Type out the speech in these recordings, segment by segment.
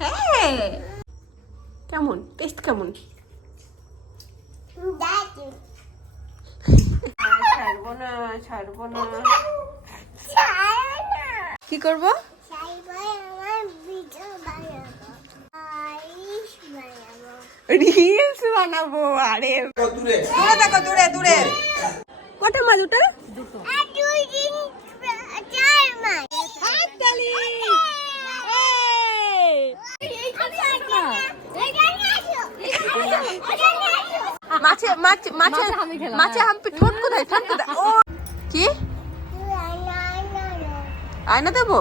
হ্যাঁ, কেমন টেস্ট কেমন? ছাড়বো না, ছাড়বো না। কি করবো? রিলস বানাবো। আরে দূরে দেখো, দূরে দূরে। কটা মাছ ওটা? দুটো। মাছে মাছে মাছে মাছে হাম্পি ঠোঁট কোথায়? ঠোঁট কোথায়? ও কি আয়না দেবো?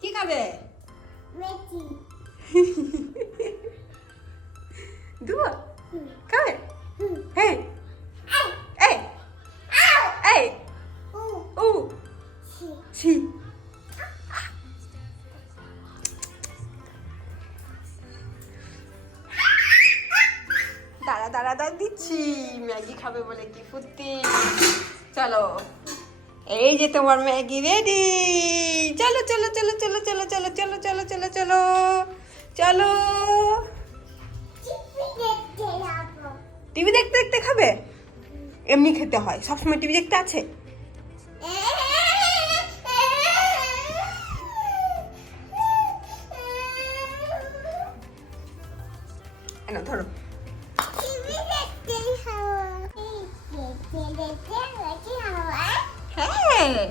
কি খাবে? দেবো খাবে? হ্যাঁ, এই এই ও ছি। দাঁড়া দাঁড়া দাঁড়া দিচ্ছি। ম্যাগি খাবে বলে কি ফুর্তি। চলো, এই যে তোমার ম্যাগি রেডি। চলো চলো চলো চলো চলো চলো চলো চলো চলো চলো চলো। টিভি দেখতে দেখতে খাবে? এমনি খেতে হয়, সবসময় টিভি দেখতে আছে? না ধরো। হ্যাঁ,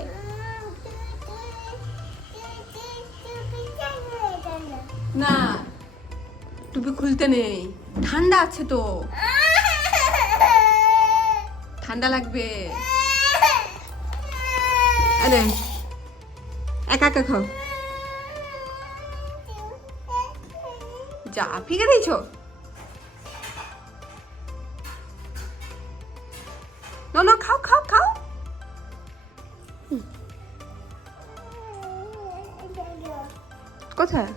না টুপি খুলতে নেই, ঠান্ডা আছে তো, ঠান্ডা লাগবে। আরে একা একা খাও। যা ফিকে দিয়েছো? নো নো, খাও খাও খাও। কোথায়?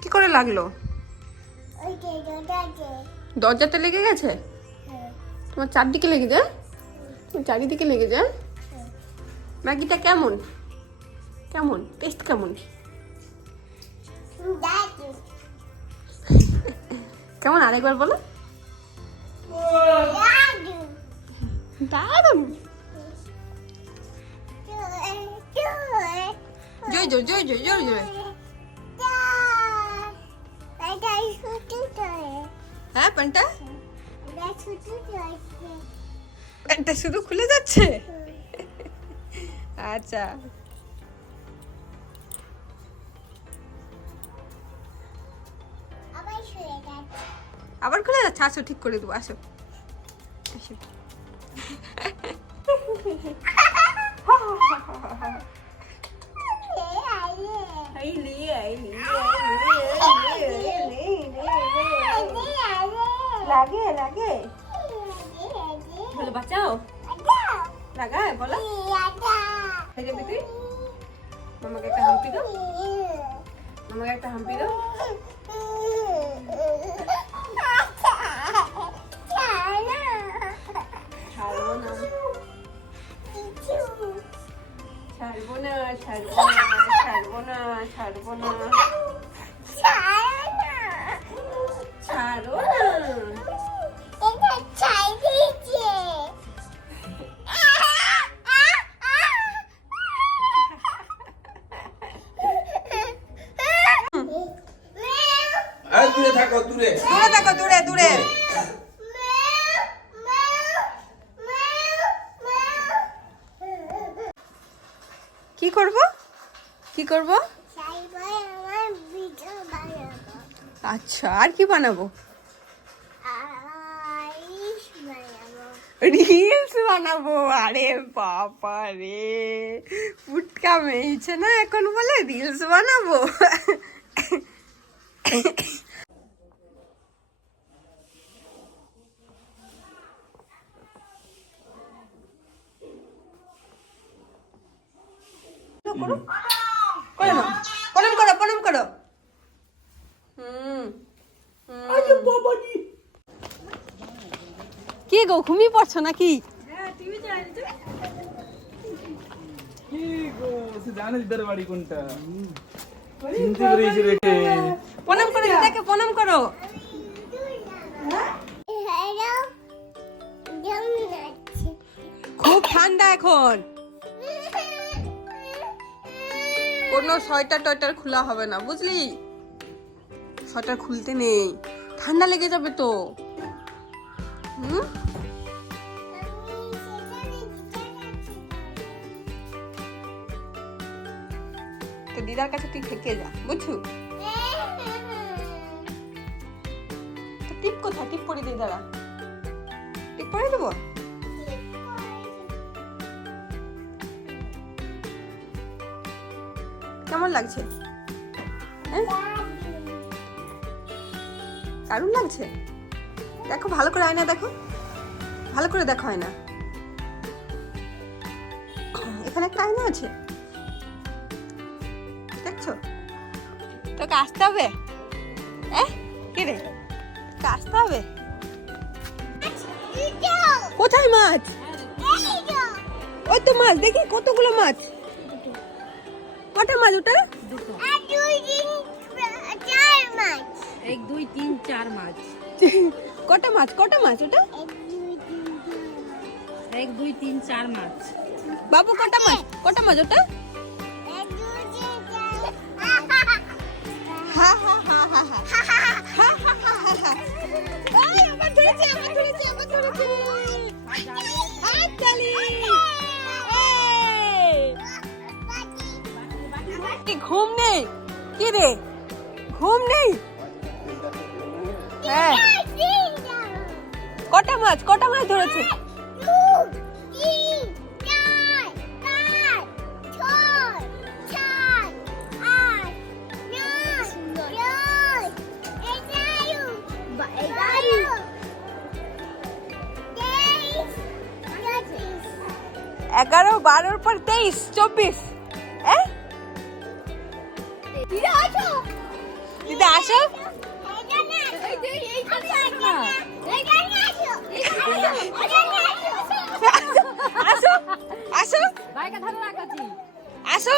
কি করে লাগলো? দরজাতে লেগে গেছে? তোমার চারদিকে লেগে যায়? তোমার চারিদিকে লেগে যায়? ম্যাগিটা কেমন? কেমন টেস্ট কেমন? কেমন আরেকবার বলো। দারুন। জয় জয় জয় জয় জয় জয়। হ্যাঁ, প্যান্টটা প্যান্টটা শুধু খুলে যাচ্ছে। আচ্ছা, আবার খুলে যাচ্ছে। আসো ঠিক করে দেবো, আসো আসো। লাগে লাগে বলো, বাঁচাও। লাগায় বলো। হয়ে যাবি তুই? মামাকে একটা হাম্পি দাও, মামাকে একটা হাম্পি দাও। ছাড়বো না, ছাড়বো না, ছাড়বো না, ছাড়বো না, ছাড়ো না। দূরে থাকো, দূরে দূরে থাকো, দূরে দূরে। কি করব? কি করব? আচ্ছা, আর কি বানাবো? রিলস বানাবো। আরে বাবা রে, ফুটকা মেয়েছে না এখন, বলে রিলস বানাবো। করো, করে নাও, প্রণাম করো, প্রণাম করো। গো, ঘুমিয়ে পড়ছো নাকি? কি গো, সে জানে দিদার বাড়ি কোনটা? চিনতে পেরেছি রেখে। প্রণাম করো দিদাকে, প্রণাম করো। খুব ঠান্ডা এখন, কোনো সোয়েটার টয়টার খোলা হবে না, বুঝলি? সোয়েটার খুলতে নেই, ঠান্ডা লেগে যাবে তো। হুম, তো দিদার কাছে তুই থেকে যা, বুঝছু? তো টিপ কোথায়? টিপ পরে দিই, দাঁড়া, টিপ পরে দেবো। কেমন লাগছে? হ্যাঁ? দারুণ লাগছে। দেখো ভালো করে, আয়না দেখো, ভালো করে দেখো আয়না। এখানে একটা আয়না আছে, দেখছো? তোকে আসতে হবে। কে রে, তোকে আসতে হবে। কোথায় মাছ? ওই তো মাছ, দেখি কতগুলো মাছ। কটা মাছ ওটা? 1 2 3 4 মাছ। কটা মাছ, কটা মাছ ওটা? 1 2 3 4 মাছ। বাবু কটা মাছ, কটা মাছ ওটা? হা হা হা হা হা হা হা হা হা। এই, আবার ধরেছে, আবার ধরেছে, আবার ধরেছে। হাততালি। এই, ঘুম নেই কি রে? ঘুম নেই? হ্যাঁ, কটা মাছ, কটা মাছ ধরেছে? এগারো, 12 পর 23, 24। দিদা আসো, আসো, আসো, বাইকা ধরে রাখাছি। আসো,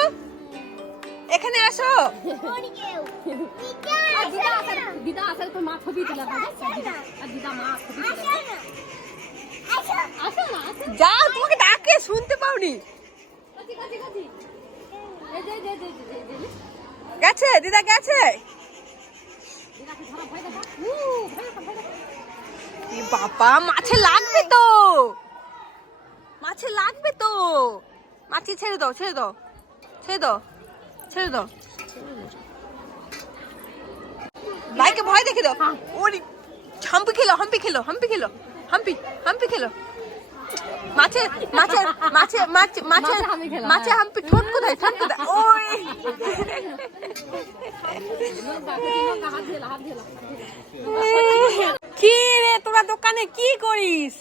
এখানে আসো। দিদা আসার পর মা ছবি তুলে আর দিদা মা ছবি তুলে। আসো না, আসো। যাও, তোমাকে ডাকে, শুনতে পাওনি? কাছি কাছি কাছি। এই যে যে যে যে যে। গেছে, দিদা গেছে। দিদাকে ধরা ভয় দেখা। ভয় দেখা, ভয় দেখা। এ বাবা, মাছে লাগবে তো, মাছে লাগবে তো। মাছি ছেড়ে দাও, ছেড়ে দাও, ছেড়ে দাও, ছেড়ে দাও। ভাইকে ভয় দেখে দাও। ওরে, হাম্পি খেলো, হাম্পি খেলো, হাম্পি খেলো, হাম্পি, হাম্পি খেলো। মাছে, মাছে, মাছে, মাছে, মাছে, মাছে হাম্পি। ঠোঁট কোথায়, ঠোঁট কোথায়? ওই, কি রে, তোরা দোকানে কি করিস?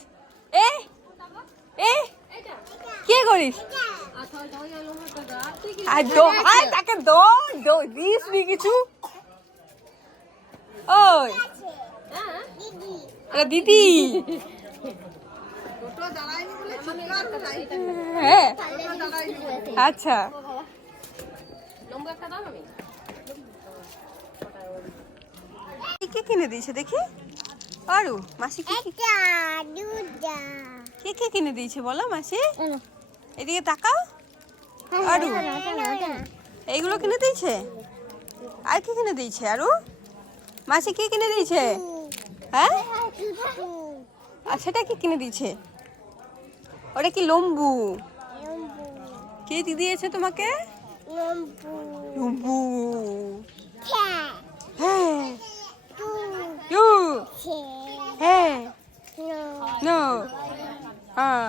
এ এ কি করিস? আর তাকে দিস নি কিছু? ওই, এটা দিদি। হ্যাঁ, আচ্ছা। কে কিনে দিয়েছে দেখি? আরু, মাসি কে কে কিনে দিয়েছে বলো মাসি? এদিকে তাকাও। আরু, এইগুলো কিনে দিয়েছে? আর কি কিনে দিয়েছে আরু? মাসি কি কিনে দিয়েছে? হ্যাঁ, আর সেটা কি কিনে দিয়েছে? ওটা কি লম্বু? কে দিয়েছে তোমাকে? লম্বু। হ্যাঁ, ইউ, হ্যাঁ, নো, হ্যাঁ,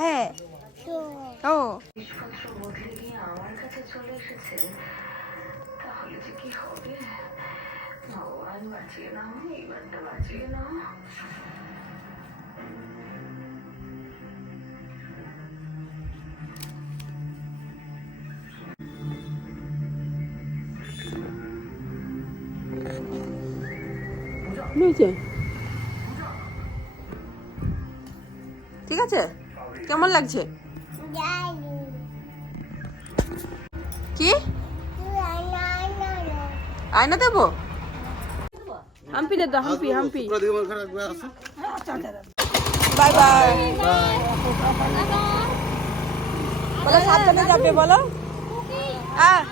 হ্যাঁ, ও। জিনিসপত্র বদলে গিয়ে আমার কাছে চলে এসেছে, তাহলে যে কি হবে? ভগবান বাঁচিয়ে নাও, এইবারটা বাঁচিয়ে নাও। নিচে আছে? কেমন লাগছে? কি আয়না দেবো? হাম্পি দে, হাম্পি হাম্পি। Bye bye. বলো সাবধানে যাবে বলো। হ্যাঁ।